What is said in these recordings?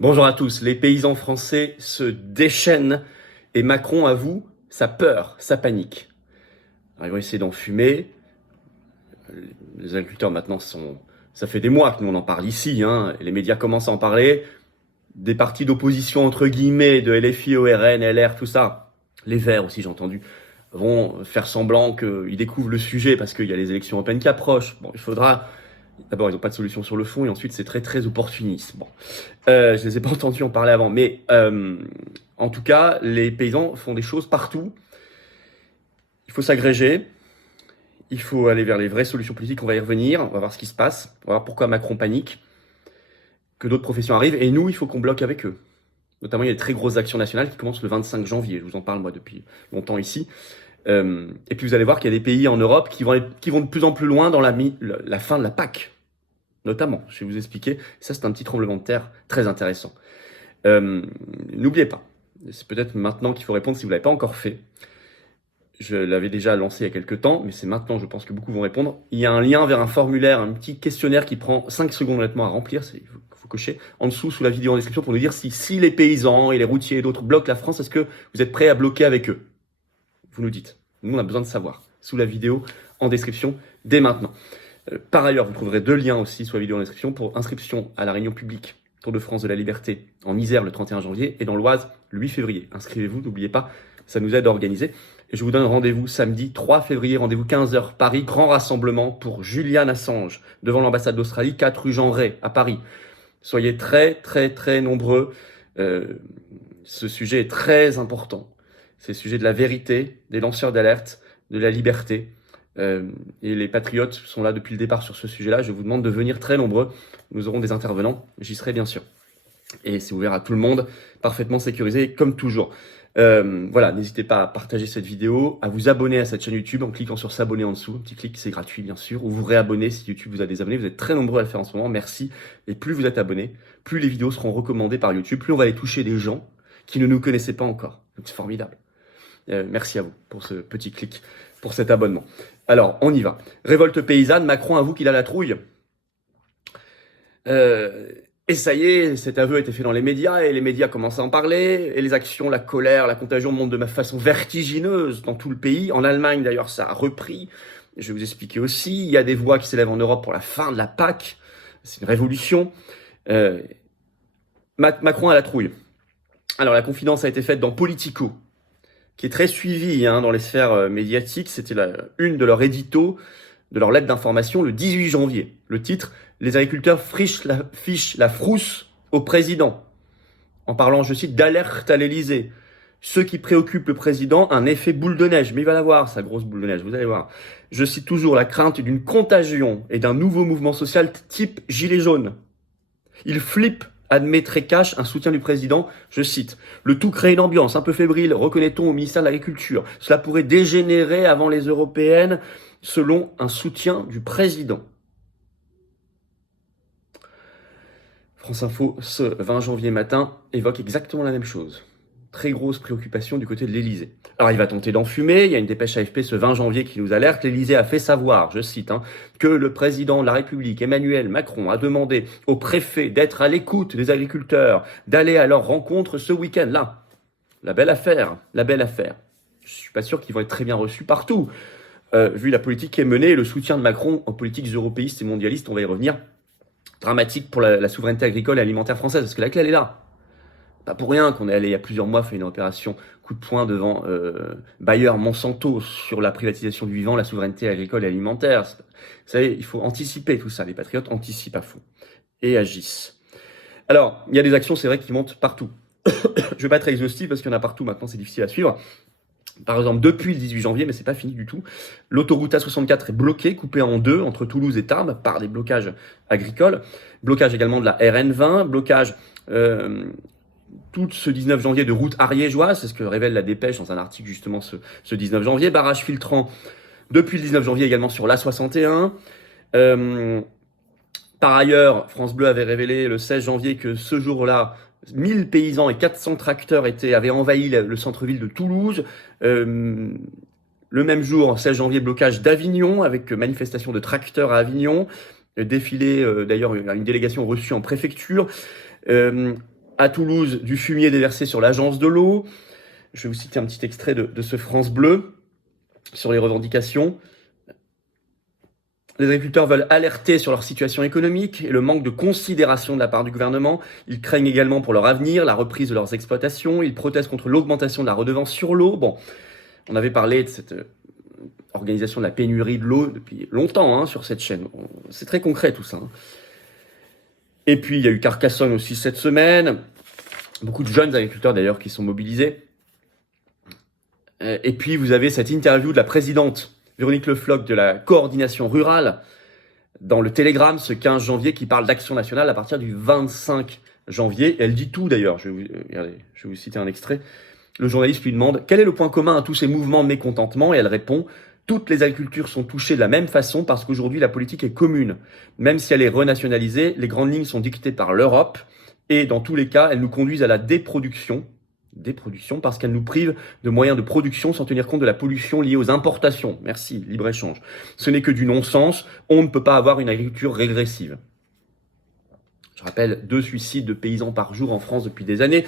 Bonjour à tous. Les paysans français se déchaînent et Macron avoue sa peur, sa panique. Alors, ils vont essayer d'enfumer. Les agriculteurs maintenant sont... Ça fait des mois que nous on en parle ici, hein, et les médias commencent à en parler. Des partis d'opposition entre guillemets, de LFI, ORN, LR, tout ça. Les Verts aussi, j'ai entendu, vont faire semblant qu'ils découvrent le sujet parce qu'il y a les élections européennes qui approchent. Bon, il faudra... D'abord, ils n'ont pas de solution sur le fond, et ensuite, c'est très, très opportuniste. Bon, je les ai pas entendus en parler avant, mais en tout cas, les paysans font des choses partout. Il faut s'agréger, il faut aller vers les vraies solutions politiques, on va y revenir, on va voir ce qui se passe, on va voir pourquoi Macron panique, que d'autres professions arrivent, et nous, il faut qu'on bloque avec eux. Notamment, il y a des très grosses actions nationales qui commencent le 25 janvier, je vous en parle moi depuis longtemps ici. Et puis vous allez voir qu'il y a des pays en Europe qui vont de plus en plus loin dans la fin de la PAC, notamment. Je vais vous expliquer. Ça, c'est un petit tremblement de terre très intéressant. N'oubliez pas, c'est peut-être maintenant qu'il faut répondre si vous ne l'avez pas encore fait. Je l'avais déjà lancé il y a quelques temps, mais c'est maintenant, je pense que beaucoup vont répondre. Il y a un lien vers un formulaire, un petit questionnaire qui prend 5 secondes honnêtement à remplir. Il faut cocher en dessous, sous la vidéo en description, pour nous dire si les paysans et les routiers et d'autres bloquent la France, est-ce que vous êtes prêts à bloquer avec eux? Vous nous dites. Nous, on a besoin de savoir. Sous la vidéo en description, dès maintenant. Par ailleurs, vous trouverez 2 liens aussi sous la vidéo en description pour inscription à la réunion publique Tour de France de la Liberté en Isère le 31 janvier et dans l'Oise le 8 février. Inscrivez-vous, n'oubliez pas, ça nous aide à organiser. Et je vous donne rendez-vous samedi 3 février, rendez-vous 15h, Paris, grand rassemblement pour Julian Assange devant l'ambassade d'Australie, 4 rue Jean Ray à Paris. Soyez très, très, très nombreux. Ce sujet est très important. C'est le sujet de la vérité, des lanceurs d'alerte, de la liberté. Et les patriotes sont là depuis le départ sur ce sujet-là. Je vous demande de venir très nombreux. Nous aurons des intervenants. J'y serai bien sûr. Et c'est ouvert à tout le monde, parfaitement sécurisé, comme toujours. Voilà, n'hésitez pas à partager cette vidéo, à vous abonner à cette chaîne YouTube en cliquant sur s'abonner en dessous. Un petit clic, c'est gratuit bien sûr. Ou vous réabonner si YouTube vous a désabonné. Vous êtes très nombreux à le faire en ce moment. Merci. Et plus vous êtes abonnés, plus les vidéos seront recommandées par YouTube, plus on va aller toucher des gens qui ne nous connaissaient pas encore. Donc c'est formidable. Merci à vous pour ce petit clic, pour cet abonnement. Alors, on y va. Révolte paysanne, Macron avoue qu'il a la trouille. Et ça y est, cet aveu a été fait dans les médias, et les médias commencent à en parler, et les actions, la colère, la contagion montent de façon vertigineuse dans tout le pays. En Allemagne, d'ailleurs, ça a repris. Je vais vous expliquer aussi. Il y a des voix qui s'élèvent en Europe pour la fin de la PAC. C'est une révolution. Macron a la trouille. Alors, la confidence a été faite dans Politico, qui est très suivi dans les sphères médiatiques. C'était une de leurs éditos, de leur lettre d'information, le 18 janvier. Le titre, « Les agriculteurs fichent la frousse au président », en parlant, je cite, d'alerte à l'Élysée. Ce qui préoccupe le président, un effet boule de neige. Mais il va l'avoir, sa grosse boule de neige, vous allez voir. Je cite toujours la crainte d'une contagion et d'un nouveau mouvement social type gilet jaune. Il flippe, admet très cash un soutien du président, je cite, « Le tout crée une ambiance un peu fébrile, reconnaît-on au ministère de l'Agriculture. Cela pourrait dégénérer avant les européennes selon un soutien du président. » France Info, ce 20 janvier matin, évoque exactement la même chose. Très grosse préoccupation du côté de l'Élysée. Alors il va tenter d'enfumer, il y a une dépêche AFP ce 20 janvier qui nous alerte. L'Élysée a fait savoir, je cite, que le président de la République, Emmanuel Macron, a demandé au préfet d'être à l'écoute des agriculteurs, d'aller à leur rencontre ce week-end. Là, la belle affaire, la belle affaire. Je suis pas sûr qu'ils vont être très bien reçus partout, vu la politique qui est menée et le soutien de Macron aux politiques européistes et mondialistes, on va y revenir. Dramatique pour la souveraineté agricole et alimentaire française, parce que la clé, elle est là. Pas pour rien qu'on est allé il y a plusieurs mois faire une opération coup de poing devant Bayer Monsanto sur la privatisation du vivant, la souveraineté agricole et alimentaire. Vous savez, il faut anticiper tout ça. Les patriotes anticipent à fond et agissent. Alors, il y a des actions, c'est vrai, qui montent partout. Je vais pas être exhaustif parce qu'il y en a partout maintenant, c'est difficile à suivre. Par exemple, depuis le 18 janvier, mais c'est pas fini du tout, l'autoroute A64 est bloquée, coupée en deux entre Toulouse et Tarbes par des blocages agricoles. Blocage également de la RN20, blocage tout ce 19 janvier de route ariégeoise, c'est ce que révèle la dépêche dans un article justement ce 19 janvier. Barrage filtrant depuis le 19 janvier également sur l'A61. Par ailleurs, France Bleu avait révélé le 16 janvier que ce jour-là, 1000 paysans et 400 tracteurs avaient envahi le centre-ville de Toulouse. Le même jour, 16 janvier, blocage d'Avignon avec manifestation de tracteurs à Avignon. Défilé, d'ailleurs, une délégation reçue en préfecture. À Toulouse, du fumier déversé sur l'agence de l'eau. Je vais vous citer un petit extrait de ce France Bleu sur les revendications. Les agriculteurs veulent alerter sur leur situation économique et le manque de considération de la part du gouvernement. Ils craignent également pour leur avenir, la reprise de leurs exploitations. Ils protestent contre l'augmentation de la redevance sur l'eau. Bon, on avait parlé de cette organisation de la pénurie de l'eau depuis longtemps sur cette chaîne. C'est très concret tout ça. Et puis, il y a eu Carcassonne aussi cette semaine. Beaucoup de jeunes agriculteurs d'ailleurs qui sont mobilisés. Et puis, vous avez cette interview de la présidente Véronique Le Floch de la coordination rurale dans le Télégramme ce 15 janvier qui parle d'action nationale à partir du 25 janvier. Elle dit tout d'ailleurs. Je vais vous citer un extrait. Le journaliste lui demande « Quel est le point commun à tous ces mouvements de mécontentement ?» Et elle répond « Toutes les agricultures sont touchées de la même façon parce qu'aujourd'hui la politique est commune. Même si elle est renationalisée, les grandes lignes sont dictées par l'Europe et dans tous les cas, elles nous conduisent à la déproduction parce qu'elles nous privent de moyens de production sans tenir compte de la pollution liée aux importations. Merci, libre-échange. Ce n'est que du non-sens. On ne peut pas avoir une agriculture régressive. » Je rappelle 2 suicides de paysans par jour en France depuis des années.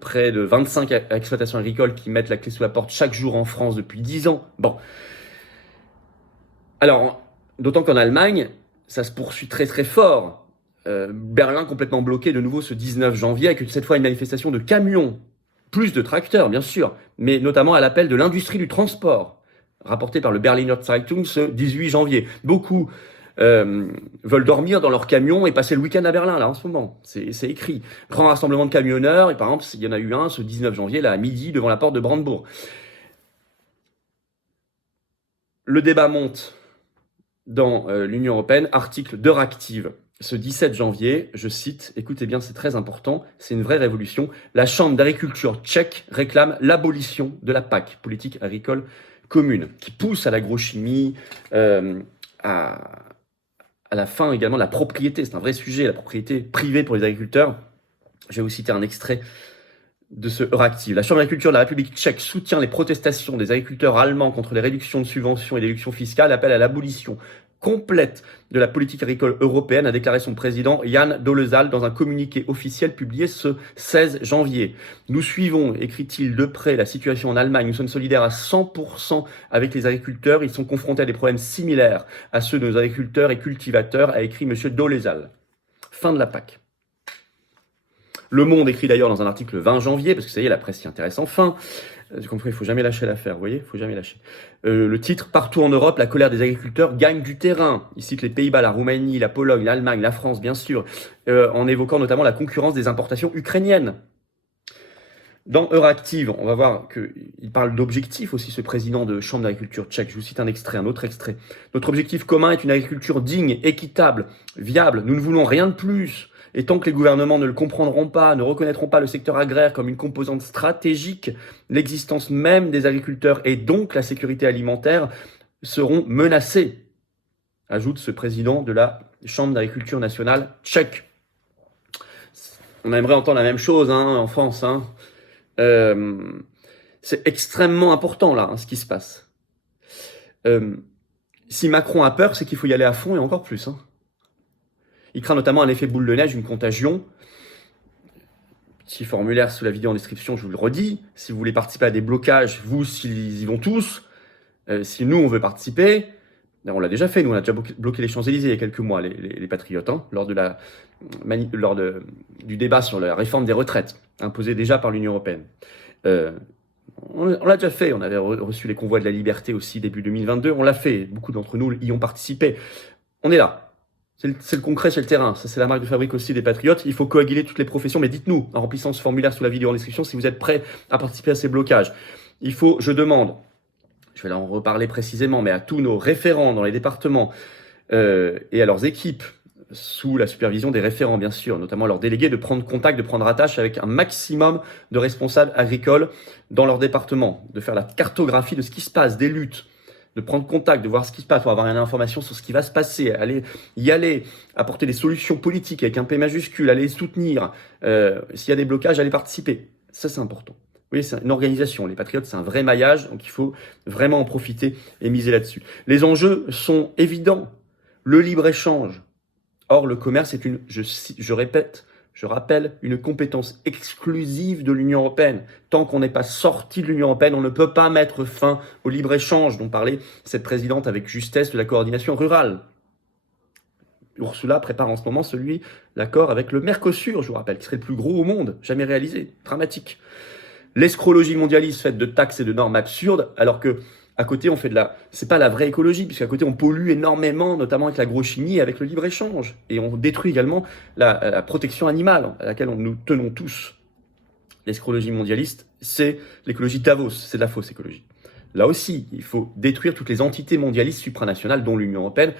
Près de 25 exploitations agricoles qui mettent la clé sous la porte chaque jour en France depuis 10 ans. Bon. Alors, d'autant qu'en Allemagne, ça se poursuit très très fort. Berlin complètement bloqué de nouveau ce 19 janvier avec cette fois une manifestation de camions, plus de tracteurs bien sûr, mais notamment à l'appel de l'industrie du transport, rapporté par le Berliner Zeitung ce 18 janvier. Beaucoup veulent dormir dans leurs camions et passer le week-end à Berlin là en ce moment, c'est écrit. Grand rassemblement de camionneurs, et par exemple il y en a eu un ce 19 janvier là à midi devant la porte de Brandebourg. Le débat monte dans l'Union européenne, article d'Euractiv. Ce 17 janvier, je cite, écoutez bien, c'est très important, c'est une vraie révolution. La Chambre d'agriculture tchèque réclame l'abolition de la PAC, politique agricole commune, qui pousse à l'agrochimie, à la fin également de la propriété. C'est un vrai sujet, la propriété privée pour les agriculteurs. Je vais vous citer un extrait de ce Euractiv. La Chambre d'agriculture de la République tchèque soutient les protestations des agriculteurs allemands contre les réductions de subventions et déductions fiscales, appelle à l'abolition complète de la politique agricole européenne, a déclaré son président Jan Dolezal dans un communiqué officiel publié ce 16 janvier. Nous suivons, écrit-il, de près la situation en Allemagne. Nous sommes solidaires à 100% avec les agriculteurs. Ils sont confrontés à des problèmes similaires à ceux de nos agriculteurs et cultivateurs, a écrit M. Dolezal. Fin de la PAC. Le Monde écrit d'ailleurs dans un article le 20 janvier, parce que ça y est, la presse s'y intéresse enfin. J'ai compris, il ne faut jamais lâcher l'affaire, vous voyez, il ne faut jamais lâcher. Le titre, partout en Europe, la colère des agriculteurs gagne du terrain. Il cite les Pays-Bas, la Roumanie, la Pologne, l'Allemagne, la France, bien sûr, en évoquant notamment la concurrence des importations ukrainiennes. Dans Euractiv, on va voir qu'il parle d'objectifs aussi, ce président de Chambre d'agriculture tchèque. Je vous cite un autre extrait. Notre objectif commun est une agriculture digne, équitable, viable. Nous ne voulons rien de plus. Et tant que les gouvernements ne le comprendront pas, ne reconnaîtront pas le secteur agraire comme une composante stratégique, l'existence même des agriculteurs et donc la sécurité alimentaire seront menacées, ajoute ce président de la Chambre d'agriculture nationale tchèque. On aimerait entendre la même chose en France. C'est extrêmement important là, ce qui se passe. Si Macron a peur, c'est qu'il faut y aller à fond et encore plus. Il craint notamment un effet boule de neige, une contagion. Petit formulaire sous la vidéo en description, je vous le redis. Si vous voulez participer à des blocages, vous, s'ils y vont tous. Si nous, on veut participer, on l'a déjà fait, nous, on a déjà bloqué les Champs-Élysées il y a quelques mois, les patriotes, lors du débat sur la réforme des retraites, imposée déjà par l'Union européenne. On l'a déjà fait, on avait reçu les convois de la liberté aussi début 2022, on l'a fait, beaucoup d'entre nous y ont participé. On est là. C'est le concret, c'est le terrain. Ça, c'est la marque de fabrique aussi des patriotes. Il faut coaguler toutes les professions. Mais dites-nous, en remplissant ce formulaire sous la vidéo en description, si vous êtes prêts à participer à ces blocages. Je demande, je vais là en reparler précisément, mais à tous nos référents dans les départements et à leurs équipes, sous la supervision des référents, bien sûr, notamment leurs délégués, de prendre contact, de prendre attache avec un maximum de responsables agricoles dans leur département, de faire la cartographie de ce qui se passe, des luttes, de prendre contact, de voir ce qui se passe, pour avoir une information sur ce qui va se passer, aller, apporter des solutions politiques avec un P majuscule, aller soutenir, s'il y a des blocages, aller participer. Ça, c'est important. Vous voyez, c'est une organisation. Les patriotes, c'est un vrai maillage, donc il faut vraiment en profiter et miser là-dessus. Les enjeux sont évidents. Le libre-échange. Or, le commerce est je répète, Je rappelle, une compétence exclusive de l'Union européenne. Tant qu'on n'est pas sorti de l'Union européenne, on ne peut pas mettre fin au libre-échange dont parlait cette présidente avec justesse de la coordination rurale. Ursula prépare en ce moment l'accord avec le Mercosur, je vous rappelle, qui serait le plus gros au monde, jamais réalisé, dramatique. L'escrologie mondialiste faite de taxes et de normes absurdes, alors que à côté on fait c'est pas la vraie écologie, puisqu'à côté on pollue énormément, notamment avec l'agrochimie et avec le libre-échange. Et on détruit également la protection animale, à laquelle nous tenons tous. L'escrologie mondialiste, c'est l'écologie Davos, c'est de la fausse écologie. Là aussi, il faut détruire toutes les entités mondialistes supranationales, dont l'Union européenne,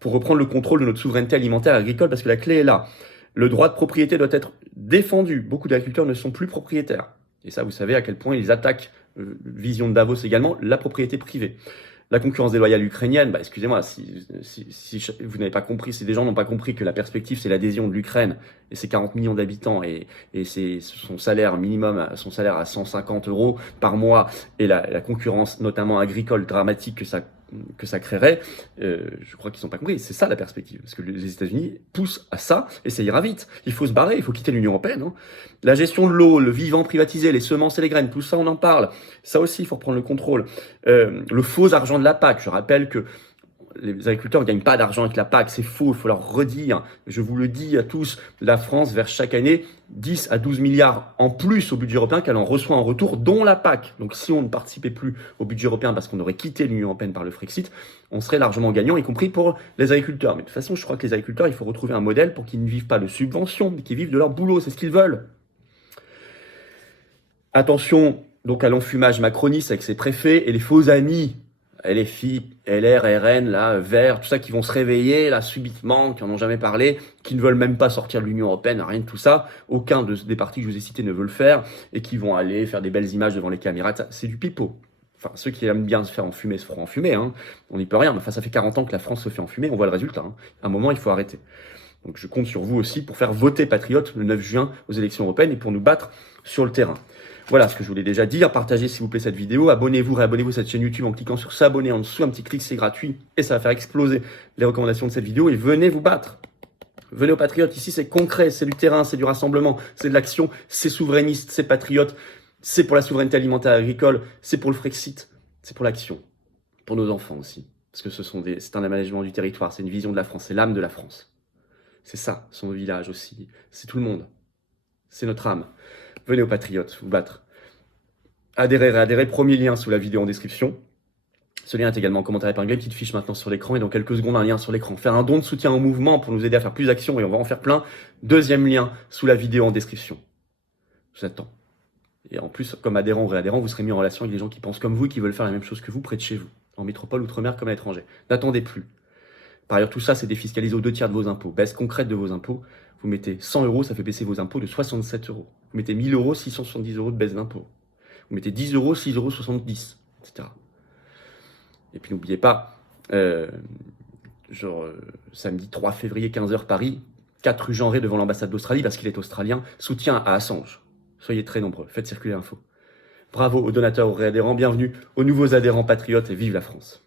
pour reprendre le contrôle de notre souveraineté alimentaire et agricole, parce que la clé est là. Le droit de propriété doit être défendu. Beaucoup d'agriculteurs ne sont plus propriétaires. Et ça, vous savez à quel point ils attaquent, vision de Davos également, la propriété privée. La concurrence déloyale ukrainienne, excusez-moi, si vous n'avez pas compris, si des gens n'ont pas compris que la perspective, c'est l'adhésion de l'Ukraine, et ses 40 millions d'habitants, et c'est son salaire minimum, son salaire à 150 € par mois, et la concurrence, notamment agricole, dramatique que ça créerait, je crois qu'ils n'ont pas compris. C'est ça la perspective, parce que les États-Unis poussent à ça, et ça ira vite. Il faut se barrer, il faut quitter l'Union européenne. Hein. La gestion de l'eau, le vivant privatisé, les semences et les graines, tout ça on en parle. Ça aussi, il faut reprendre le contrôle. Le faux argent de la PAC, je rappelle que les agriculteurs ne gagnent pas d'argent avec la PAC, c'est faux, il faut leur redire. Je vous le dis à tous, la France verse chaque année 10 à 12 milliards en plus au budget européen qu'elle en reçoit en retour, dont la PAC. Donc si on ne participait plus au budget européen parce qu'on aurait quitté l'Union européenne par le Frexit, on serait largement gagnant, y compris pour les agriculteurs. Mais de toute façon, je crois que les agriculteurs, il faut retrouver un modèle pour qu'ils ne vivent pas de subventions, mais qu'ils vivent de leur boulot, c'est ce qu'ils veulent. Attention donc à l'enfumage macroniste avec ses préfets et les faux amis, LFI, LR, RN, là, Vert, tout ça, qui vont se réveiller, là, subitement, qui en ont jamais parlé, qui ne veulent même pas sortir de l'Union européenne, rien de tout ça. Aucun des partis que je vous ai cités ne veut le faire, et qui vont aller faire des belles images devant les caméras. C'est du pipeau. Enfin, ceux qui aiment bien se faire enfumer se feront enfumer, hein. On n'y peut rien. Enfin, ça fait 40 ans que la France se fait enfumer, on voit le résultat, hein. À un moment, il faut arrêter. Donc, je compte sur vous aussi pour faire voter Patriote le 9 juin aux élections européennes et pour nous battre sur le terrain. Voilà ce que je voulais déjà dire. Partagez s'il vous plaît cette vidéo. Abonnez-vous, réabonnez-vous à cette chaîne YouTube en cliquant sur s'abonner en dessous. Un petit clic, c'est gratuit. Et ça va faire exploser les recommandations de cette vidéo. Et venez vous battre. Venez aux Patriotes. Ici, c'est concret, c'est du terrain, c'est du rassemblement, c'est de l'action, c'est souverainiste, c'est patriote. C'est pour la souveraineté alimentaire et agricole. C'est pour le Frexit. C'est pour l'action. Pour nos enfants aussi. Parce que c'est un aménagement du territoire. C'est une vision de la France. C'est l'âme de la France. C'est ça, son village aussi. C'est tout le monde. C'est notre âme. Venez aux Patriotes, vous battre. Adhérez, premier lien sous la vidéo en description. Ce lien est également en commentaire épinglé, petite fiche maintenant sur l'écran et dans quelques secondes un lien sur l'écran. Faire un don de soutien au mouvement pour nous aider à faire plus d'actions et on va en faire plein. Deuxième lien sous la vidéo en description. Je vous attends. Et en plus, comme adhérent ou réadhérent, vous serez mis en relation avec des gens qui pensent comme vous et qui veulent faire la même chose que vous près de chez vous, en métropole, outre-mer comme à l'étranger. N'attendez plus. Par ailleurs, tout ça, c'est défiscalisé aux 2/3 de vos impôts. Baisse concrète de vos impôts. Vous mettez 100 €, ça fait baisser vos impôts de 67 €. Vous mettez 1000 €, 670 € de baisse d'impôts. Vous mettez 10 €, 6,70 €, etc. Et puis n'oubliez pas, samedi 3 février, 15 h Paris, 4 rue Jean Rey devant l'ambassade d'Australie, parce qu'il est australien, soutien à Assange. Soyez très nombreux, faites circuler l'info. Bravo aux donateurs, aux réadhérents, bienvenue aux nouveaux adhérents patriotes et vive la France.